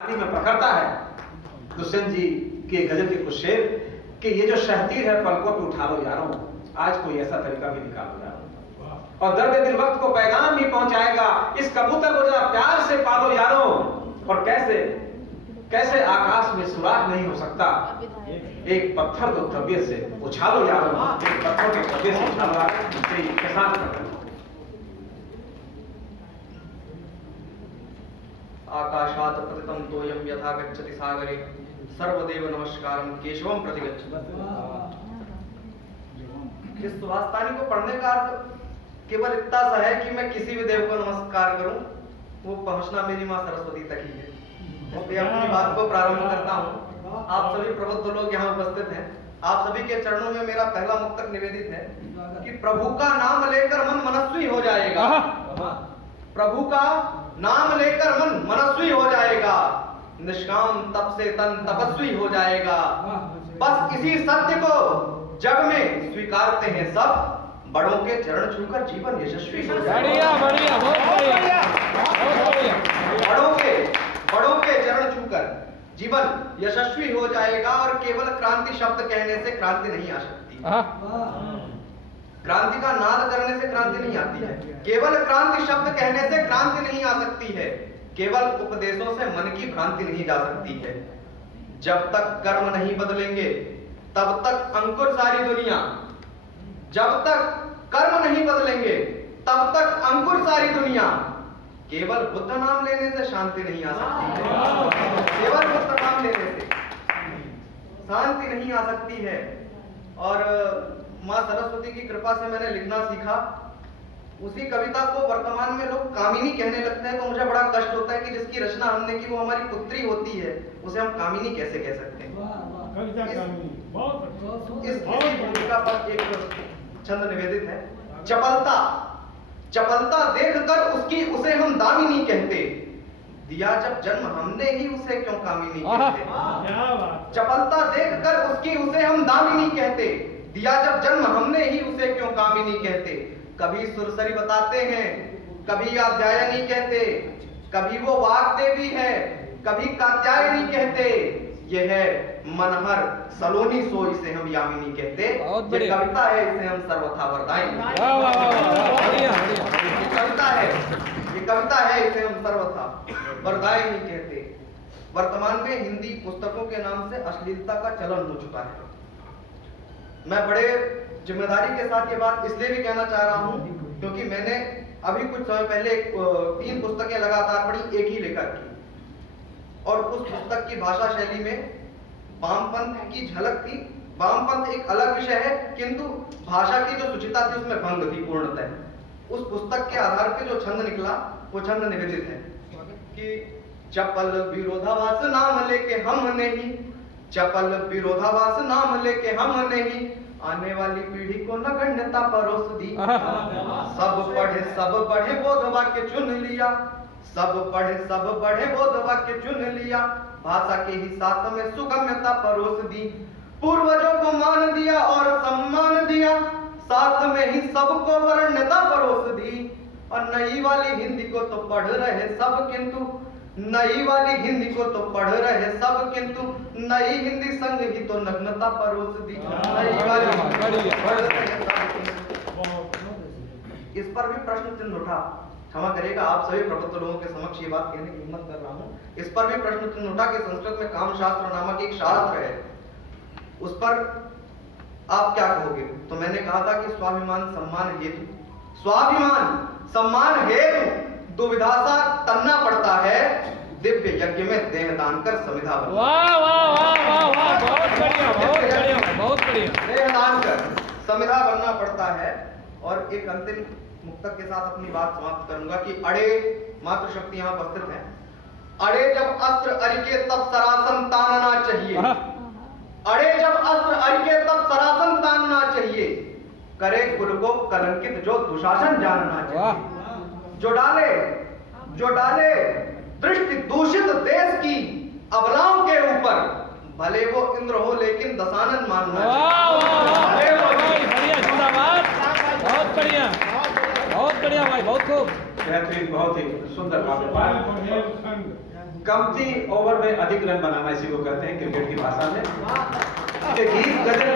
में पकड़ता है दुष्यंत जी के गजल के कुछ शेर कि ये जो शहतीर है पलकों पे उठा लो यारों, आज कोई ऐसा तरीका भी निकालो यारों, और दर्द दिल वक्त को पैगाम भी पहुंचाएगा, इस कबूतर को जरा प्यार से पालो यारों। और कैसे कैसे आकाश में सुराख नहीं हो सकता, एक पत्थर को तबीयत से उछालो यारों, एक पत्थर के तबीयत से उछालो किसान कर। आकाशात् पतितं तोयं यथा गच्छति सागरे सर्वदेव नमस्कारं केशवं प्रति गच्छति। इस सुभाषतानी को पढ़ने का अर्थ केवल इतना सा है कि मैं किसी भी देव को नमस्कार करूं, वो पहुंचना मेरी मां सरस्वती तक ही है। इसलिए अपनी बात को प्रारंभ करता हूं। आप सभी प्रबुद्ध लोग यहाँ उपस्थित हैं, आप सभी के चरणों में मेरा पहला मुक्तक निवेदित है कि प्रभु का नाम लेकर मन मनस्वी हो जाएगा, प्रभु का नाम लेकर मन मनस्वी हो जाएगा, निष्काम तप से तन तपस्वी हो जाएगा। बस इसी सत्य को जग में स्वीकारते हैं सब, बड़ों के चरण छूकर जीवन यशस्वी हो जाएगा। बढ़िया, बहुत बढ़िया, बहुत बढ़िया। बड़ों के चरण छूकर जीवन यशस्वी हो जाएगा। और केवल क्रांति शब्द कहने से क्रांति नहीं आ सकती, क्रांति का नाद करने से क्रांति नहीं आती है, केवल क्रांति शब्द कहने से क्रांति नहीं आ सकती है, केवल उपदेशों से मन की भ्रांति नहीं जा सकती है। जब तक कर्म नहीं बदलेंगे तब तक अंकुर सारी दुनिया, जब तक कर्म नहीं बदलेंगे तब तक अंकुर सारी दुनिया, केवल बुद्ध नाम लेने से शांति नहीं आ सकती है, केवल बुद्ध नाम लेने से शांति नहीं आ सकती है। और माँ सरस्वती की कृपा से मैंने लिखना सीखा। उसी कविता को वर्तमान में लोग कामिनी कहने लगते हैं, तो मुझे बड़ा कष्ट होता है कि जिसकी रचना हमने की वो हमारी पुत्री होती है, उसे हम कामिनी कैसे कह सकते हैं। इस भूमिका पर एक छंद निवेदित है। चपलता देखकर उसकी उसे हम दामिनी कहते, दिया जब जन्म हमने ही उसे क्यों कामिनी कहते। चपलता देखकर उसकी उसे हम दामिनी कहते, दिया जब जन्म हमने ही उसे क्यों कामिनी कहते। कभी सुरसरी बताते हैं, कभी अध्यायनी कहते, कभी वो वाग्देवी है, कभी कात्यायनी कहते, ये है मनहर सलोनी सो इसे हम यामिनी कहते। ये कविता है, इसे हम सर्वथा वरदायनी। ये कविता है, इसे हम सर्वथा वरदायनी कहते। वर्तमान में हिंदी पुस्तकों के नाम से अश्लीलता का चलन हो चुका है। मैं बड़े जिम्मेदारी के साथ ये बात इसलिए भी कहना चाह रहा हूं क्योंकि मैंने अभी कुछ समय पहले 3 पुस्तकें लगातार पढ़ी एक ही लेखक की, और उस पुस्तक की भाषा शैली में वामपंथ की झलक थी। वामपंथ एक अलग विषय है, किंतु भाषा की जो सुचिता थी उसमें भंग थी पूर्णतः। उस पुस्तक के आधार पे जो छंद निकला वो छंद निवेदित है कि चपल विरोधाभास नाम लेके हम नहीं, चपल विरोधाभास नाम लेके हम नहीं, आने वाली पीढ़ी को नगण्यता परोस दी। सब पढ़े बोध वाक्य चुन लिया, सब पढ़े बोध वाक्य चुन लिया, भाषा के ही साथ में सुगम्यता परोस दी। पूर्वजों को मान दिया और सम्मान दिया, साथ में ही सबको वर्ण्यता परोस दी। और नई वाली हिंदी को तो पढ़ रहे सब, किंतु नई वाली हिंदी को तो पढ़ रहे सब, किंतु नई हिंदी संग ही तो नग्नता परोस दी। नई वाली पढ़ रहे सब। इस पर भी प्रश्न चिन्ह उठा, क्षमा करिएगा आप सभी प्रबुद्ध लोगों के समक्ष ये बात कहने की हिम्मत कर रहा हूँ। इस पर भी प्रश्न चिन्ह उठा कि संस्कृत में कामशास्त्र नामक एक शास्त्र है, उस पर आप क्या कहोगे। तो मैंने कहा था कि स्वाभिमान सम्मान हेतु, स्वाभिमान सम्मान हेतु दुविधा सा तनना पड़ता है, दिव्य यज्ञ में देह दान कर समिधा बनना। वाह वाह वाह वाह वाह, बहुत बढ़िया, बहुत बढ़िया, बहुत बढ़िया। देह दान कर समिधा बनना पड़ता है। और एक अंतिम मुक्तक के साथ अपनी बात समाप्त करूंगा कि अड़े मातृशक्ति यहाँ उपस्थित है। अड़े जब अस्त्र अरिके तब सरासन तानना चाहिए, अड़े जब अस्त्र अरिके तब सरासन तानना चाहिए, करे कुल को कलंकित जो दुशासन जानना चाहिए। जो डाले दृष्टि दूषित देश की अबलाओं के ऊपर, भले वो इंद्र हो लेकिन दशानन मानना चाहिए। बहुत बढ़िया, बहुत बढ़िया भाई, बहुत खूब, बेहतरीन, बहुत ही सुंदर। कमती ओवर में अधिक रन बनाना, इसी को कहते हैं क्रिकेट की भाषा में। कि गीत गजल